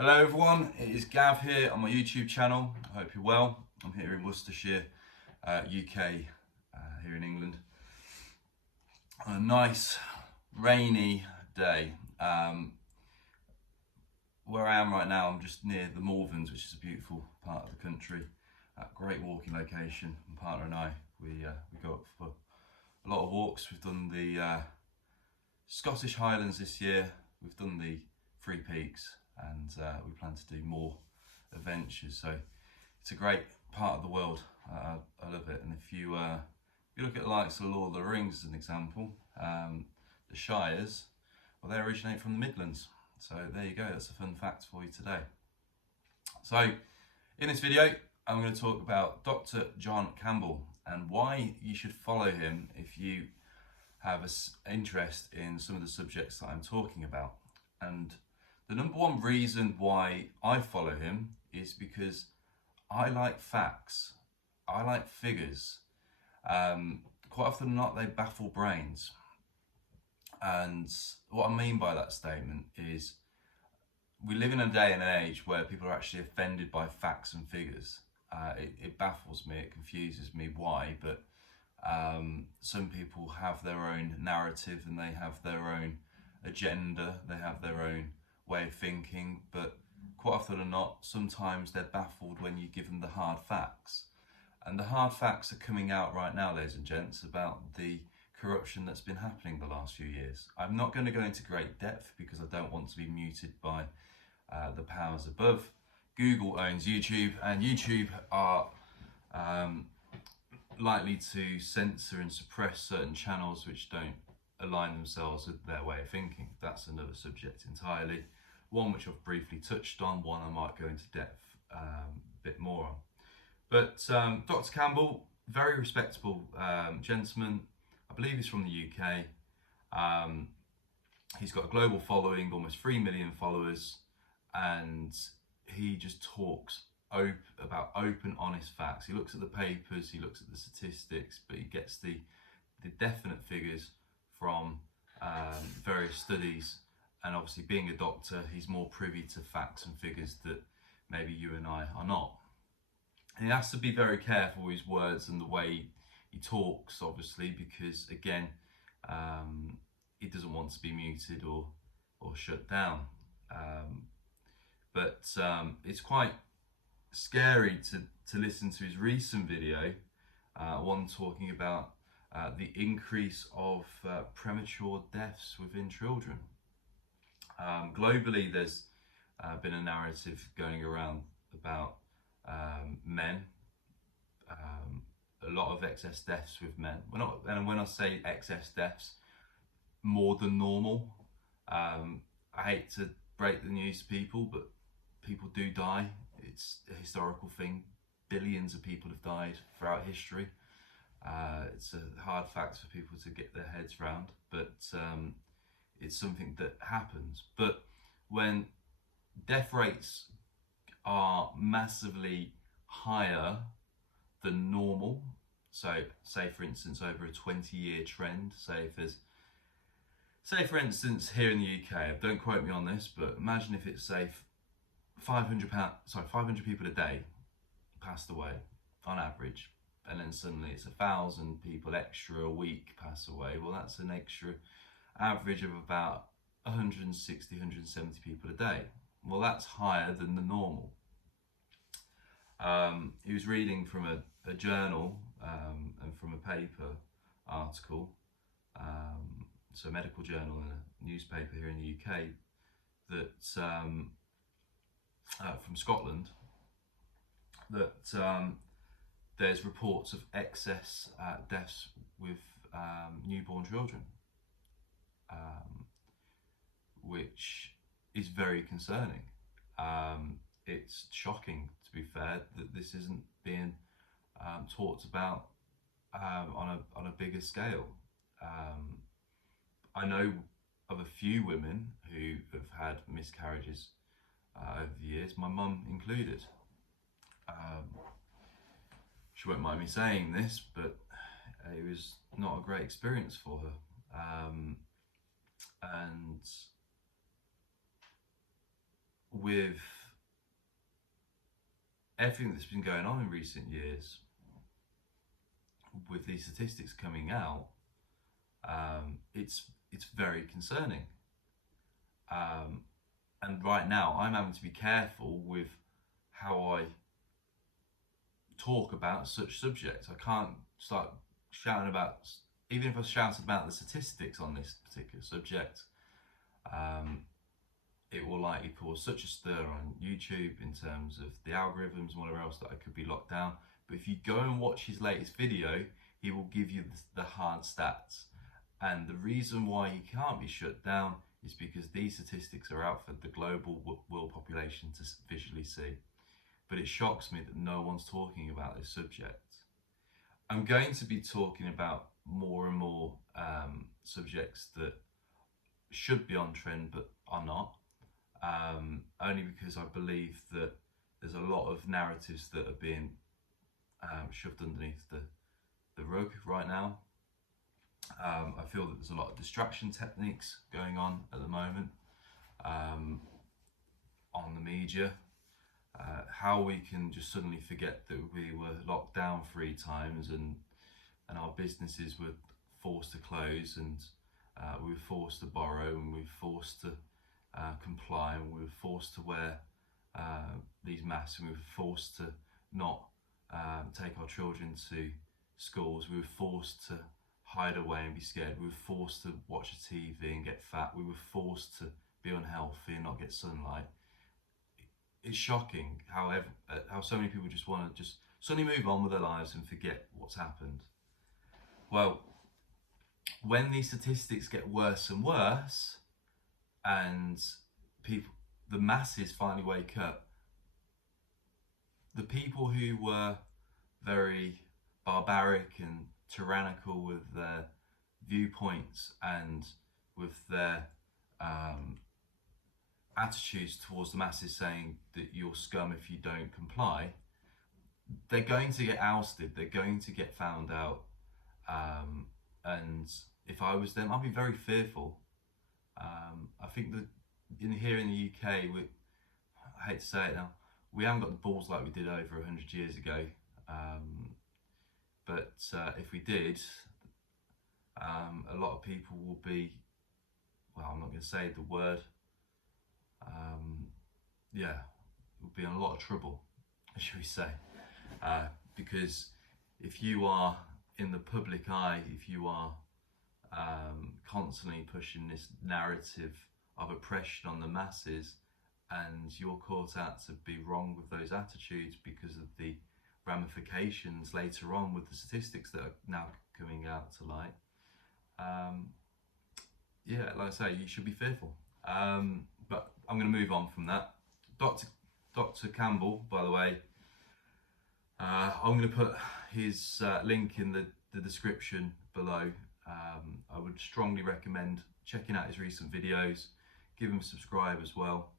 Hello everyone, it is Gav here on my YouTube channel. I hope you're well. I'm here in Worcestershire, UK, here in England. On a nice rainy day. Where I am right now, I'm just near the Morvens, which is a beautiful part of the country. Great walking location. My partner and I, we go up for a lot of walks. We've done the Scottish Highlands this year. We've done the Three Peaks, and we plan to do more adventures. So it's a great part of the world. I love it. And if you look at the likes of Lord of the Rings as an example, the Shires, well, they originate from the Midlands. So there you go, that's a fun fact for you today. So in this video, I'm going to talk about Dr. John Campbell and why you should follow him if you have an interest in some of the subjects that I'm talking about. And the number one reason why I follow him is because I like facts. I like figures. Quite often than not, they baffle brains. And what I mean by that statement is we live in a day and an age where people are actually offended by facts and figures. It baffles me, it confuses me why, but some people have their own narrative and they have their own agenda, they have their own way of thinking, but quite often than not, sometimes they're baffled when you give them the hard facts. And the hard facts are coming out right now, ladies and gents, about the corruption that's been happening the last few years. I'm not going to go into great depth because I don't want to be muted by the powers above. Google owns YouTube, and YouTube are likely to censor and suppress certain channels which don't align themselves with their way of thinking. That's another subject entirely. One which I've briefly touched on, one I might go into depth a bit more on. But Dr. Campbell, very respectable gentleman. I believe he's from the UK. He's got a global following, almost 3 million followers, and he just talks about open, honest facts. He looks at the papers, he looks at the statistics, but he gets the definite figures from various studies. And obviously, being a doctor, he's more privy to facts and figures that maybe you and I are not. And he has to be very careful with his words and the way he talks, obviously, because again, he doesn't want to be muted or shut down. But it's quite scary to listen to his recent video, one talking about the increase of premature deaths within children. Globally, there's been a narrative going around about men, a lot of excess deaths with men. And when I say excess deaths, more than normal. I hate to break the news to people, but people do die. It's a historical thing. Billions of people have died throughout history. It's a hard fact for people to get their heads around, but it's something that happens. But when death rates are massively higher than normal, so say for instance over a 20-year trend, say for instance here in the UK, don't quote me on this, but imagine if it's say 500 people a day passed away on average, and then suddenly it's 1,000 people extra a week pass away. Well, that's an extra average of about 160, 170 people a day. Well, that's higher than the normal. He was reading from a journal and from a paper article, so a medical journal and a newspaper here in the UK, that from Scotland, that there's reports of excess deaths with newborn children, which is very concerning. It's shocking, to be fair, that this isn't being talked about on a bigger scale. I know of a few women who have had miscarriages over the years, my mum included. She won't mind me saying this, but it was not a great experience for her. And with everything that's been going on in recent years, with these statistics coming out, it's very concerning. And right now, I'm having to be careful with how I talk about such subjects. I can't start shouting about, even if I shout about the statistics on this particular subject, it will likely cause such a stir on YouTube in terms of the algorithms and whatever else that I could be locked down. But if you go and watch his latest video, he will give you the hard stats. And the reason why he can't be shut down is because these statistics are out for the global world population to visually see. But it shocks me that no one's talking about this subject. I'm going to be talking about more and more subjects that should be on trend but are not, only because I believe that there's a lot of narratives that are being shoved underneath the rug right now. I feel that there's a lot of distraction techniques going on at the moment on the media. How we can just suddenly forget that we were locked down 3 times and our businesses were forced to close, and we were forced to borrow, and we were forced to comply, and we were forced to wear these masks, and we were forced to not take our children to schools. We were forced to hide away and be scared. We were forced to watch a TV and get fat. We were forced to be unhealthy and not get sunlight. It's shocking how so many people just want to just suddenly move on with their lives and forget what's happened. Well, when these statistics get worse and worse, and the masses finally wake up, the people who were very barbaric and tyrannical with their viewpoints and with their attitudes towards the masses, saying that you're scum if you don't comply, they're going to get ousted, they're going to get found out. And if I was them, I'd be very fearful. I think that here in the UK, I hate to say it now, we haven't got the balls like we did over 100 years ago. But if we did, a lot of people will be, well, I'm not going to say the word, we'll be in a lot of trouble, shall we say, because if you are in the public eye, if you are constantly pushing this narrative of oppression on the masses, and you're caught out to be wrong with those attitudes because of the ramifications later on with the statistics that are now coming out to light, like I say, you should be fearful. But I'm going to move on from that. Dr Campbell, by the way, I'm going to put his link in the description below. I would strongly recommend checking out his recent videos. Give him a subscribe as well,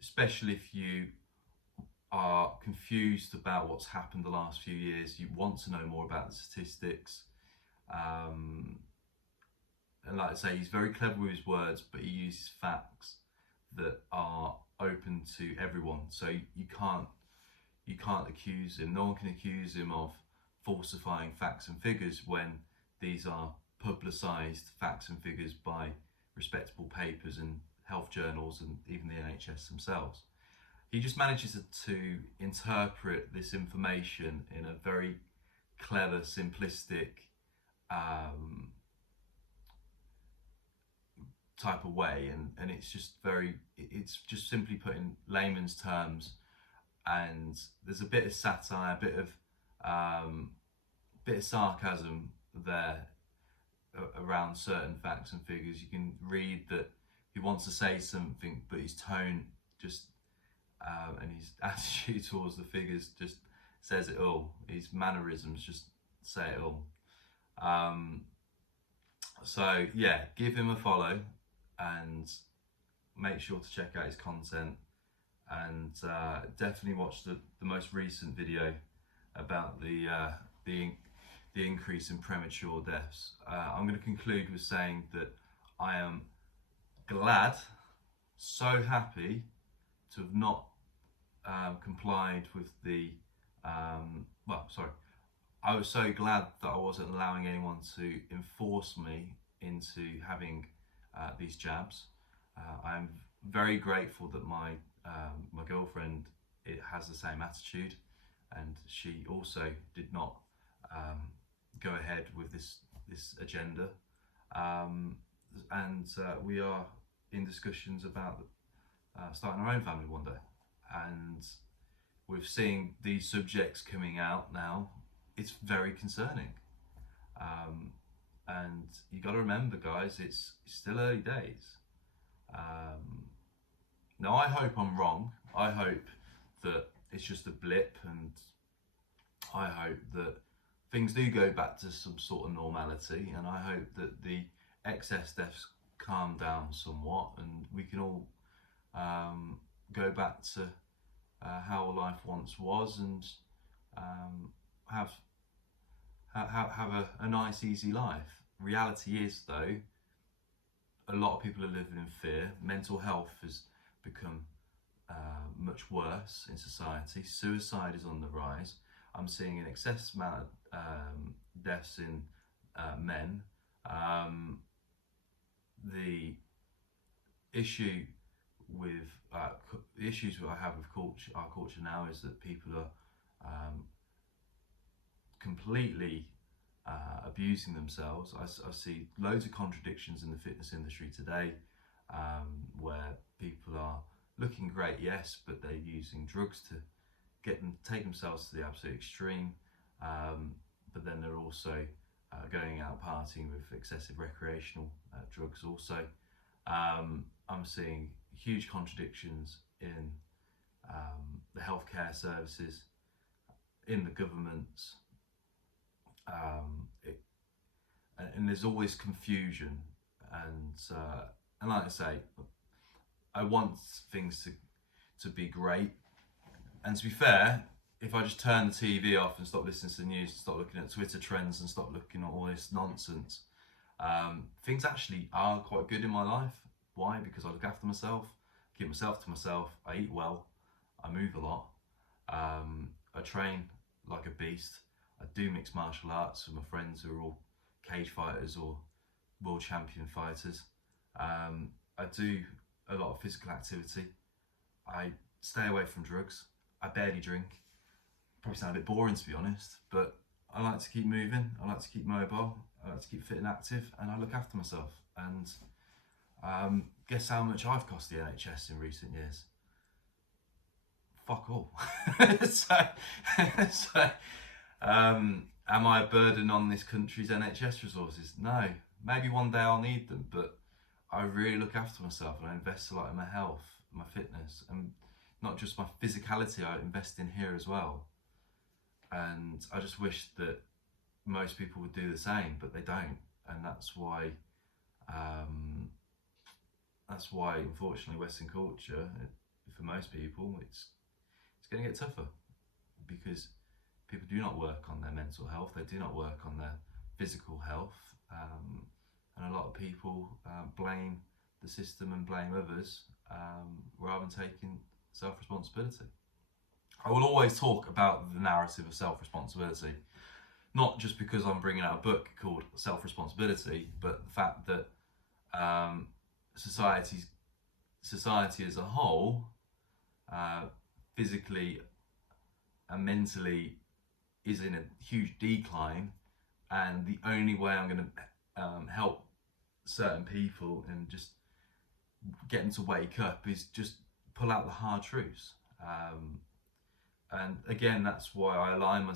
especially if you are confused about what's happened the last few years. You want to know more about the statistics, and like I say, he's very clever with his words, but he uses facts that are open to everyone. So you can't accuse him. No one can accuse him of falsifying facts and figures when these are publicised facts and figures by respectable papers and health journals and even the NHS themselves. He just manages to interpret this information in a very clever, simplistic type of way, and it's just simply put in layman's terms, and there's a bit of satire, a bit of sarcasm there around certain facts and figures. You can read that he wants to say something, but his tone just and his attitude towards the figures just says it all. His mannerisms just say it all. So yeah, give him a follow and make sure to check out his content, and definitely watch the most recent video about the increase in premature deaths. I'm going to conclude with saying that I am glad so happy to have not complied with the, I was so glad that I wasn't allowing anyone to enforce me into having these jabs. I'm very grateful that my girlfriend has the same attitude, and she also did not go ahead with this agenda. And we are in discussions about starting our own family one day. And with seeing these subjects coming out now, it's very concerning. And you got to remember, guys, it's still early days. Now, I hope I'm wrong. I hope that it's just a blip, and I hope that things do go back to some sort of normality, and I hope that the excess deaths calm down somewhat, and we can all go back to how life once was, and have a nice, easy life. Reality is, though, a lot of people are living in fear. Mental health has become much worse in society. Suicide is on the rise. I'm seeing an excess amount of deaths in men. The issue with the issues that I have with our culture now is that people are completely abusing themselves. I see loads of contradictions in the fitness industry today, where people are looking great, yes, but they're using drugs to take themselves to the absolute extreme. But then they're also going out partying with excessive recreational drugs also. I'm seeing huge contradictions in the healthcare services, in the governments, and there's always confusion. And like I say, I want things to be great. And to be fair, if I just turn the TV off and stop listening to the news, stop looking at Twitter trends and stop looking at all this nonsense, things actually are quite good in my life. Why? Because I look after myself, keep myself to myself, I eat well, I move a lot, I train like a beast, I do mixed martial arts with my friends who are all cage fighters or world champion fighters. I do a lot of physical activity, I stay away from drugs, I barely drink. Probably sound a bit boring, to be honest, but I like to keep moving, I like to keep mobile, I like to keep fit and active, and I look after myself. And guess how much I've cost the NHS in recent years? Fuck all. so am I a burden on this country's NHS resources? No. Maybe one day I'll need them, but I really look after myself, and I invest a lot in my health, my fitness, and not just my physicality, I invest in here as well. And I just wish that most people would do the same, but they don't. And that's why unfortunately Western culture, for most people, it's going to get tougher, because people do not work on their mental health, they do not work on their physical health, and a lot of people blame the system and blame others rather than taking self-responsibility. I will always talk about the narrative of self-responsibility, not just because I'm bringing out a book called Self-Responsibility, but the fact that society as a whole, physically and mentally, is in a huge decline, and the only way I'm going to help certain people and just get them to wake up is just pull out the hard truths. And again, that's why I align my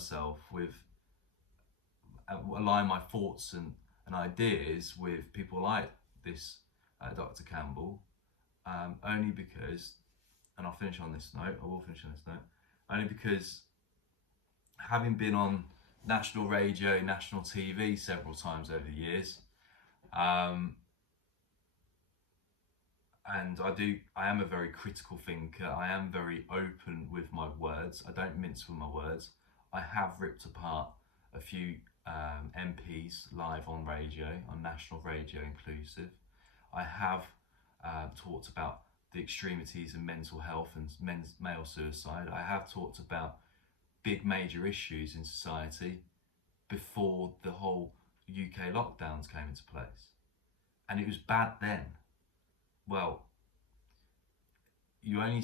thoughts and ideas with people like this Dr. Campbell, only because, and I'll finish on this note, only because having been on national radio, national TV several times over the years, and I am a very critical thinker, I am very open with my words, I don't mince with my words. I have ripped apart a few MPs live on radio, on national radio inclusive. I have talked about the extremities in mental health and male suicide. I have talked about big major issues in society before the whole UK lockdowns came into place. And it was bad then. Well, when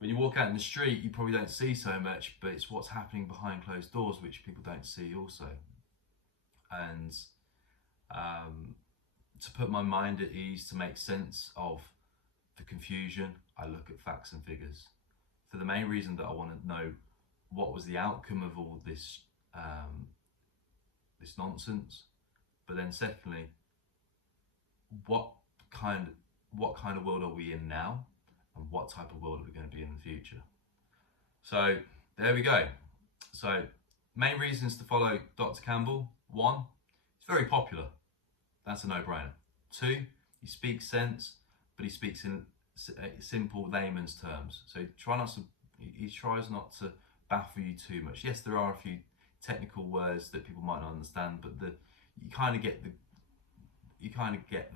you walk out in the street, you probably don't see so much, but it's what's happening behind closed doors which people don't see also. And to put my mind at ease, to make sense of the confusion, I look at facts and figures. For the main reason that I want to know what was the outcome of all this this nonsense, but then secondly, what kind of world are we in now, and what type of world are we going to be in the future? So there we go. So main reasons to follow Dr. Campbell: 1, he's very popular. That's a no-brainer. 2, he speaks sense, but he speaks in simple layman's terms. So he tries not to baffle you too much. Yes, there are a few technical words that people might not understand, but you kind of get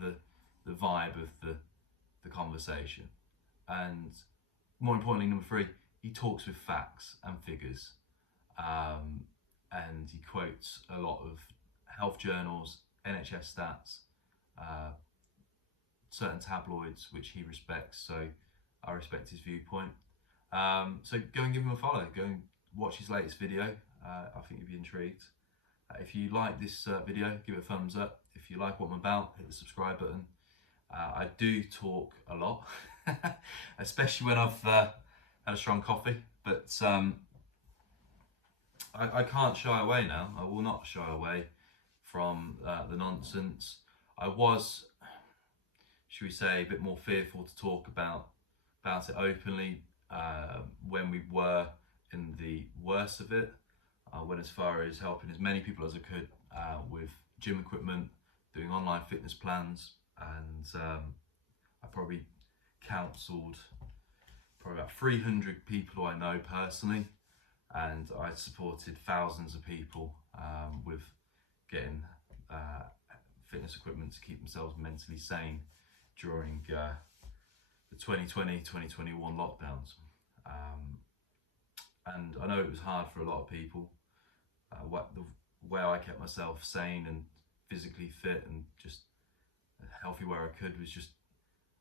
the vibe of the conversation. And more importantly, number 3, he talks with facts and figures, and he quotes a lot of health journals, NHS stats, certain tabloids which he respects, so I respect his viewpoint. So go and give him a follow, go and watch his latest video. I think you'll be intrigued. If you like this video, give it a thumbs up. If you like what I'm about, hit the subscribe button. I do talk a lot, especially when I've had a strong coffee, but I can't shy away now. I will not shy away from the nonsense. I was, should we say, a bit more fearful to talk about it openly when we were in the worst of it. I went as far as helping as many people as I could with gym equipment, doing online fitness plans, and I probably counselled about 300 people who I know personally, and I supported thousands of people with getting fitness equipment to keep themselves mentally sane during the 2020-2021 lockdowns. And I know it was hard for a lot of people. The way I kept myself sane and physically fit and just healthy where I could was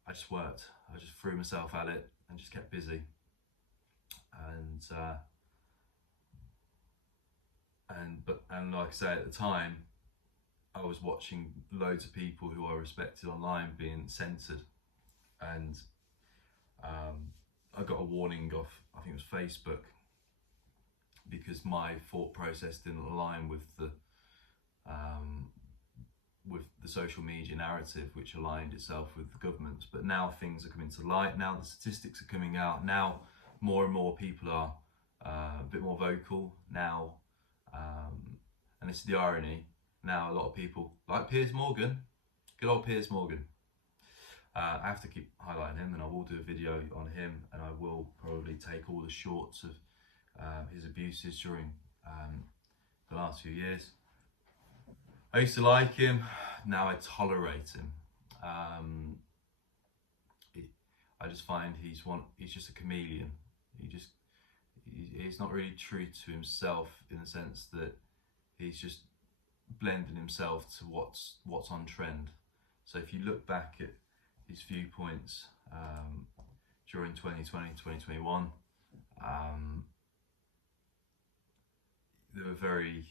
I just worked. I just threw myself at it and just kept busy. And like I say, at the time, I was watching loads of people who I respected online being censored, and I got a warning off, I think it was Facebook, because my thought process didn't align with the social media narrative, which aligned itself with the government's. But now things are coming to light. Now the statistics are coming out. Now more and more people are a bit more vocal now, and this is the irony. Now a lot of people, like Piers Morgan, good old Piers Morgan. I have to keep highlighting him, and I will do a video on him, and I will probably take all the shorts of his abuses during the last few years. I used to like him, now I tolerate him. I just find he's just a chameleon. He's not really true to himself, in the sense that he's just blending himself to what's on trend. So if you look back at his viewpoints during 2020, 2021, they were very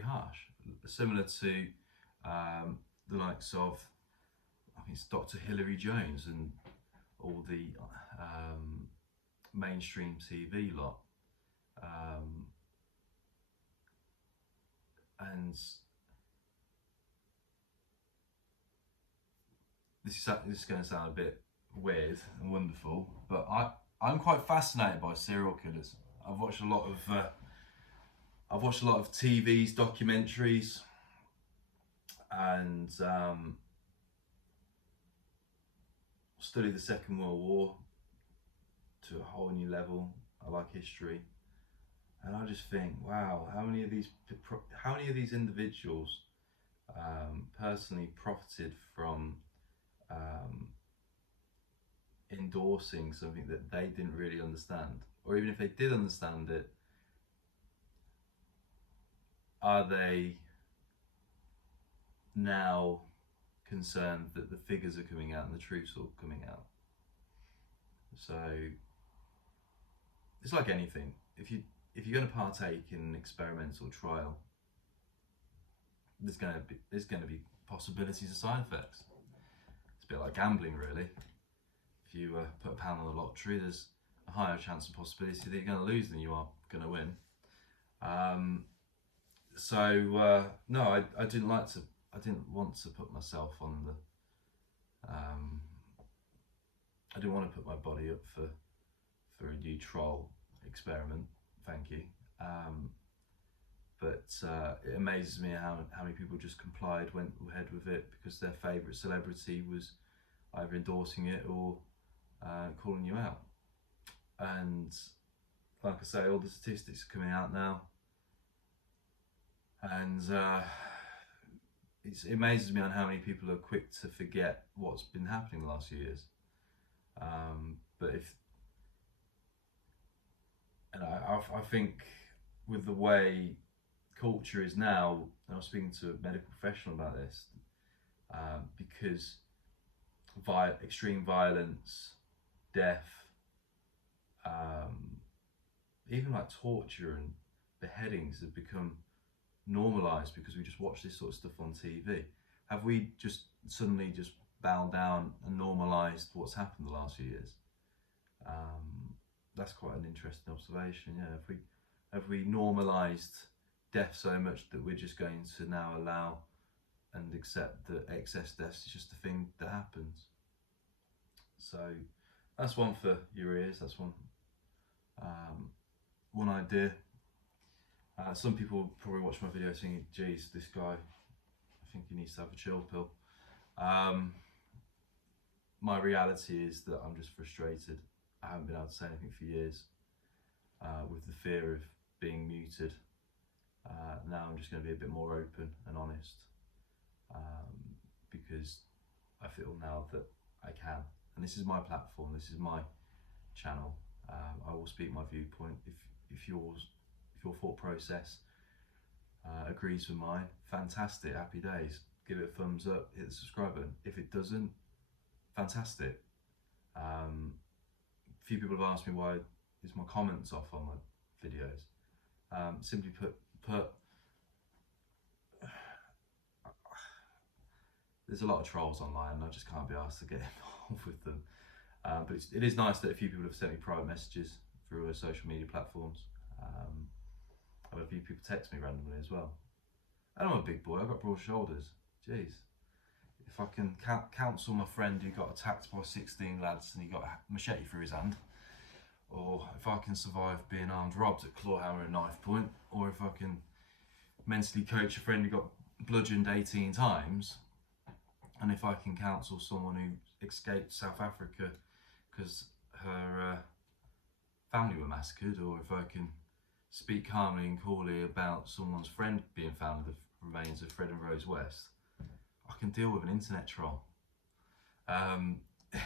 harsh, similar to the likes of, I think it's Dr. Hilary Jones and all the mainstream TV lot. And this is going to sound a bit weird and wonderful, but I'm quite fascinated by serial killers. I've watched a lot of TVs, documentaries, and studied the Second World War to a whole new level. I like history, and I just think, wow, how many of these individuals personally profited from endorsing something that they didn't really understand, or even if they did understand it, are they now concerned that the figures are coming out and the truth's all coming out? So it's like anything. If you're going to partake in an experimental trial, there's going to be possibilities of side effects. It's a bit like gambling, really. If you put a pound on the lottery, there's a higher chance of possibility that you're going to lose than you are going to win. No, I didn't want to put myself on the. I didn't want to put my body up for a new trial experiment. Thank you. But it amazes me how many people just complied, went ahead with it because their favourite celebrity was either endorsing it or calling you out. And like I say, all the statistics are coming out now, and it amazes me on how many people are quick to forget what's been happening the last few years. I think with the way culture is now, and I was speaking to a medical professional about this, because extreme violence, death, even like torture and beheadings have become normalised because we just watch this sort of stuff on TV. Have we just suddenly just bowed down and normalised what's happened the last few years? That's quite an interesting observation. Yeah, have we normalised death so much that we're just going to now allow and accept that excess death is just a thing that happens? So that's one for your ears. That's one idea. Some people probably watch my video thinking, geez, this guy, I think he needs to have a chill pill. My reality is that I'm just frustrated. I haven't been able to say anything for years, with the fear of being muted. Now I'm just going to be a bit more open and honest, because I feel now that I can. And this is my platform, this is my channel. I will speak my viewpoint. If your thought process agrees with mine, fantastic, happy days. Give it a thumbs up, hit the subscribe button. If it doesn't, fantastic. A few people have asked me why is my comments off on my videos. Simply put, there's a lot of trolls online and I just can't be asked to get involved with them. But it is nice that a few people have sent me private messages through social media platforms. I've had a few people text me randomly as well. And I'm a big boy, I've got broad shoulders. Jeez. If I can counsel my friend who got attacked by 16 lads and he got a machete through his hand, or if I can survive being armed robbed at claw hammer and knife point, or if I can mentally coach a friend who got bludgeoned 18 times, and if I can counsel someone who escaped South Africa because her family were massacred, or if I can speak calmly and coolly about someone's friend being found with the remains of Fred and Rose West, I can deal with an internet troll.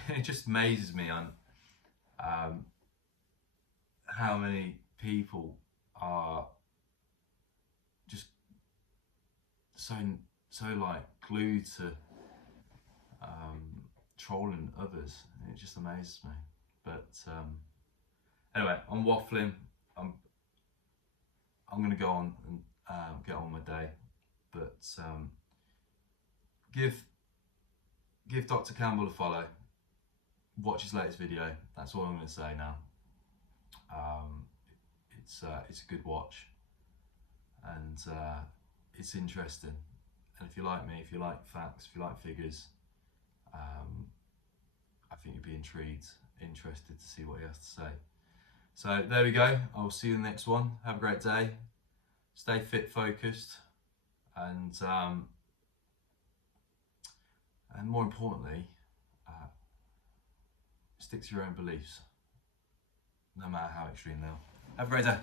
It just amazes me on how many people are just so like glued to trolling others. It just amazes me. But anyway, I'm waffling. I'm going to go on and get on with my day. But give Dr Campbell a follow. Watch his latest video. That's all I'm going to say now. It's a good watch, and it's interesting. And if you like me, if you like facts, if you like figures, I think you'd be interested to see what he has to say. So there we go. I will see you in the next one. Have a great day. Stay fit, focused, and more importantly, stick to your own beliefs, no matter how extreme they are. Have a great day.